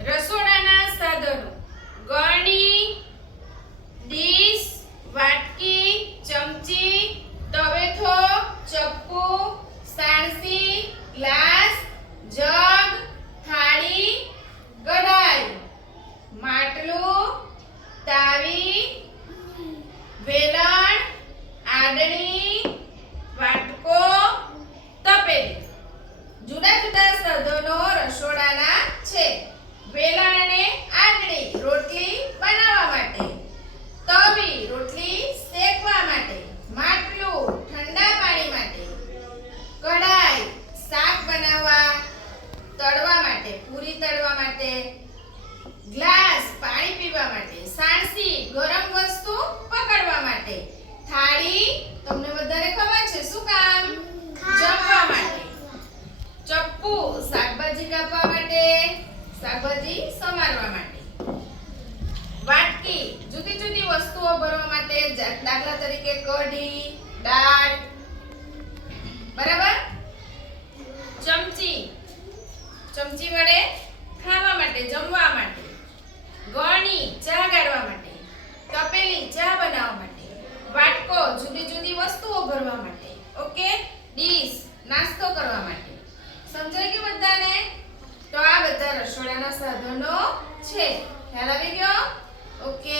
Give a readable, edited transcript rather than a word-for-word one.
રસોડાના સાધનો ગળણી, ડીશ, વાટકી, ચમચી, તવેથો, ચપ્પુ, સાણસી, ગ્લાસ, જગ, થાળી, કઢાઈ, માટલું, તાવી, વેલણ, આડણી, વાટકો, તપેલી. જુદા જુદા સાધનો રસોડાના છે. વેલણ અને આડણી રોટલી બનાવવા માટે, તવી રોટલી શેકવા માટે, માટલું ઠંડા પાણી માટે, કઢાઈ શાક બનાવવા તળવા માટે, પૂરી તળવા માટે, ગ્લાસ પાણી પીવા માટે, સાણસી ગરમ વસ્તુ પકડવા માટે, થાળી તમને બધાને ખબર છે શું કામ? જમવા માટે, ચપ્પુ શાકભાજી કાપવા માટે, શાકભાજી સમારવા માટે, વાટકી જુદી જુદી વસ્તુઓ ભરવા માટે, દાખલા તરીકે કઢી, દાળ, બરાબર. ચમચી ચમચી વડે ખાવા માટે, જમવા માટે, ગળણી ચા ગાળવા માટે, તપેલી ચા બનાવવા માટે, વાટકો જુદી જુદી વસ્તુઓ ભરવા માટે, ઓકે, ડીશ નાસ્તો કરવા માટે. સમજાય કે બધાને? તો આ બધા રસોડાના સાધનો છે. ખ્યાલ આવી ગયો? ઓકે.